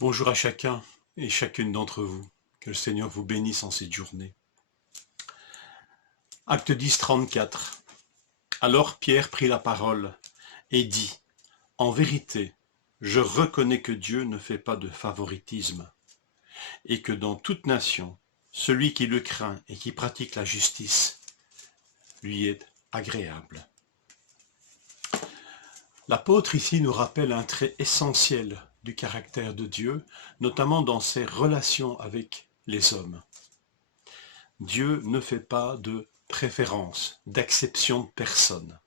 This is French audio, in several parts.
Bonjour à chacun et chacune d'entre vous. Que le Seigneur vous bénisse en cette journée. Acte 10, 34. Alors Pierre prit la parole et dit, « En vérité, je reconnais que Dieu ne fait pas de favoritisme et que dans toute nation, celui qui le craint et qui pratique la justice lui est agréable. » L'apôtre ici nous rappelle un trait essentiel du caractère de Dieu, notamment dans ses relations avec les hommes. Dieu ne fait pas de préférence, d'acception de personne.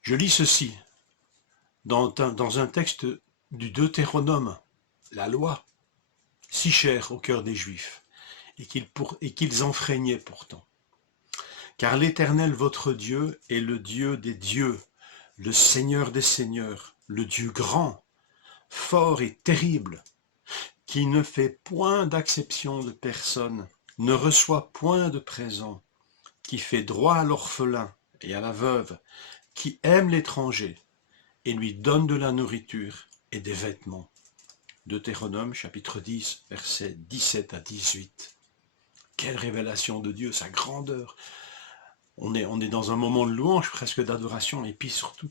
Je lis ceci dans un texte du Deutéronome, la loi, si chère au cœur des Juifs, et qu'ils enfreignaient pourtant. Car l'Éternel votre Dieu est le Dieu des dieux, le Seigneur des seigneurs, le Dieu grand, fort et terrible, qui ne fait point d'acception de personne, ne reçoit point de présent, qui fait droit à l'orphelin et à la veuve, qui aime l'étranger et lui donne de la nourriture et des vêtements. Deutéronome chapitre 10, versets 17 à 18. Quelle révélation de Dieu, sa grandeur. On est dans un moment de louange, presque d'adoration, et puis surtout,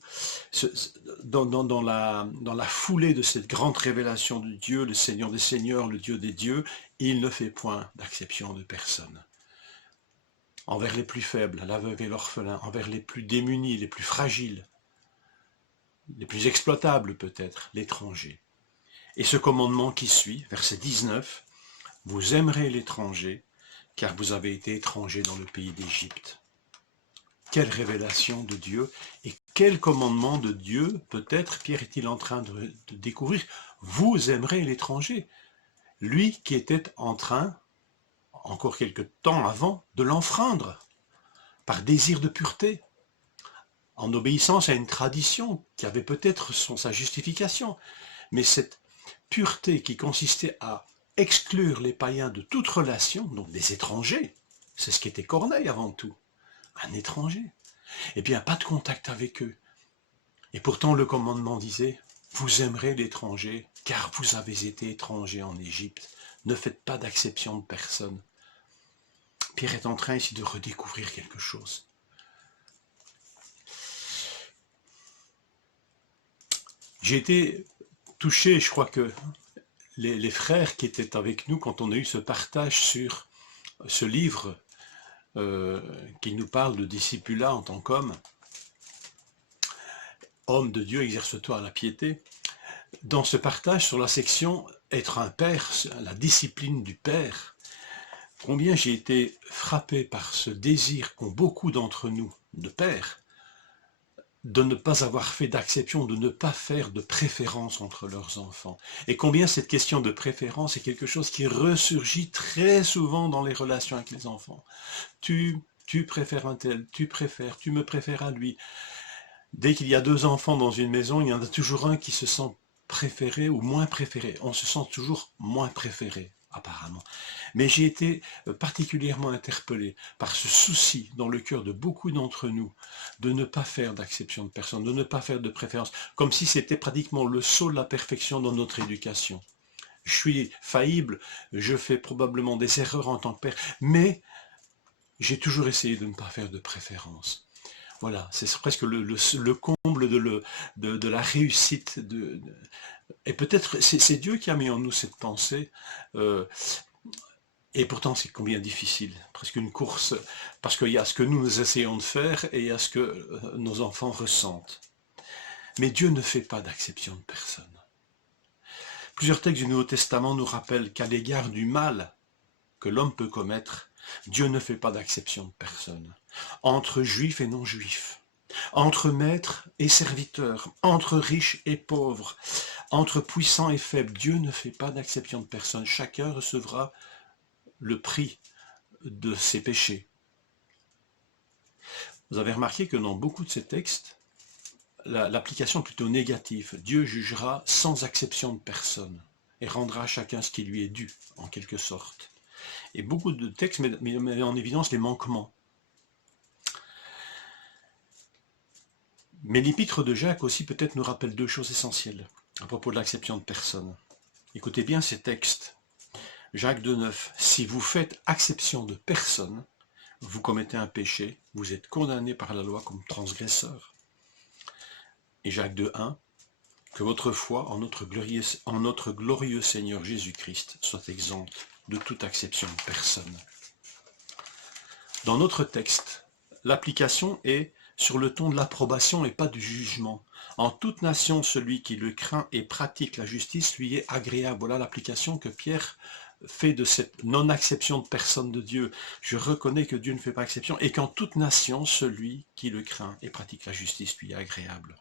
dans la foulée de cette grande révélation de Dieu, le Seigneur des seigneurs, le Dieu des dieux, il ne fait point d'acception de personne. Envers les plus faibles, la veuve et l'orphelin, envers les plus démunis, les plus fragiles, les plus exploitables peut-être, l'étranger. Et ce commandement qui suit, verset 19, « Vous aimerez l'étranger, car vous avez été étrangers dans le pays d'Égypte. » Quelle révélation de Dieu et quel commandement de Dieu peut-être Pierre est-il en train de découvrir. Vous aimerez l'étranger. Lui qui était en train, encore quelque temps avant, de l'enfreindre par désir de pureté, en obéissance à une tradition qui avait peut-être sa justification. Mais cette pureté qui consistait à exclure les païens de toute relation, donc des étrangers, c'est ce qu'était Corneille avant tout, un étranger. Eh bien, pas de contact avec eux. Et pourtant, le commandement disait, vous aimerez l'étranger, car vous avez été étrangers en Égypte. Ne faites pas d'acception de personne. Pierre est en train ici de redécouvrir quelque chose. J'ai été touché, je crois que les frères qui étaient avec nous quand on a eu ce partage sur ce livre qui nous parle de discipulat en tant qu'homme, homme de Dieu, exerce-toi à la piété. Dans ce partage sur la section être un père, la discipline du père, combien j'ai été frappé par ce désir qu'ont beaucoup d'entre nous de pères, de ne pas avoir fait d'acception, de ne pas faire de préférence entre leurs enfants. Et combien cette question de préférence est quelque chose qui ressurgit très souvent dans les relations avec les enfants. Tu préfères un tel, tu me préfères à lui. Dès qu'il y a deux enfants dans une maison, il y en a toujours un qui se sent préféré ou moins préféré. On se sent toujours moins préféré, apparemment. Mais j'ai été particulièrement interpellé par ce souci dans le cœur de beaucoup d'entre nous de ne pas faire d'acception de personne, de ne pas faire de préférence, comme si c'était pratiquement le sceau de la perfection dans notre éducation. Je suis faillible, je fais probablement des erreurs en tant que père, mais j'ai toujours essayé de ne pas faire de préférence. Voilà, c'est presque le comble de la réussite. Et peut-être c'est Dieu qui a mis en nous cette pensée. Et pourtant, c'est combien difficile. Presque une course, parce qu'il y a ce que nous essayons de faire et il y a ce que nos enfants ressentent. Mais Dieu ne fait pas d'acception de personne. Plusieurs textes du Nouveau Testament nous rappellent qu'à l'égard du mal que l'homme peut commettre, Dieu ne fait pas d'acception de personne. Entre juifs et non-juifs, entre maîtres et serviteurs, entre riches et pauvres, entre puissants et faibles, Dieu ne fait pas d'acception de personne. Chacun recevra le prix de ses péchés. Vous avez remarqué que dans beaucoup de ces textes, l'application est plutôt négative. Dieu jugera sans acception de personne et rendra à chacun ce qui lui est dû, en quelque sorte. Et beaucoup de textes mettent en évidence les manquements. Mais l'épître de Jacques aussi peut-être nous rappelle deux choses essentielles. à propos de l'acception de personne. Écoutez bien ces textes. Jacques 2,9. Si vous faites acception de personne, vous commettez un péché, vous êtes condamné par la loi comme transgresseur. Et Jacques 2,1. Que votre foi en notre glorieux Seigneur Jésus-Christ soit exempte de toute acception de personne. Dans notre texte, l'application est sur le ton de l'approbation et pas du jugement. En toute nation, celui qui le craint et pratique la justice lui est agréable. Voilà l'application que Pierre fait de cette non-acception de personne de Dieu. Je reconnais que Dieu ne fait pas exception et qu'en toute nation, celui qui le craint et pratique la justice lui est agréable.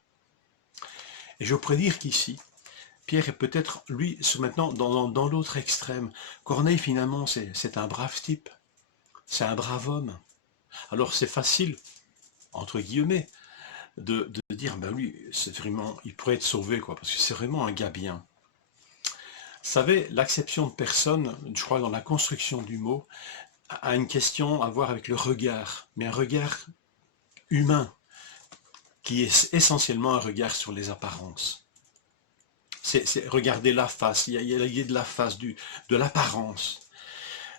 Et je pourrais dire qu'ici, Pierre est peut-être, lui, maintenant dans l'autre extrême. Corneille, finalement, c'est un brave type. C'est un brave homme. Alors c'est facile, entre guillemets, de dire, ben lui, c'est vraiment, il pourrait être sauvé, quoi, parce que c'est vraiment un gars bien. Vous savez, l'acception de personne, je crois, dans la construction du mot, a une question à voir avec le regard, mais un regard humain, qui est essentiellement un regard sur les apparences. C'est regarder la face, il y a l'idée de la face, de l'apparence.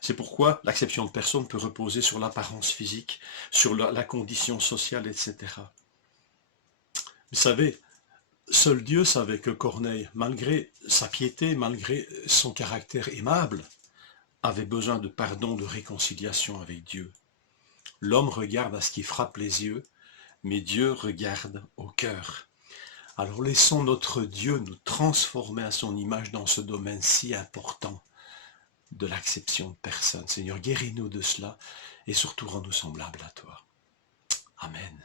C'est pourquoi l'acception de personne peut reposer sur l'apparence physique, sur la condition sociale, etc. Vous savez, seul Dieu savait que Corneille, malgré sa piété, malgré son caractère aimable, avait besoin de pardon, de réconciliation avec Dieu. L'homme regarde à ce qui frappe les yeux, mais Dieu regarde au cœur. Alors laissons notre Dieu nous transformer à son image dans ce domaine si important de l'acception de personne. Seigneur, guéris-nous de cela et surtout rends-nous semblables à toi. Amen.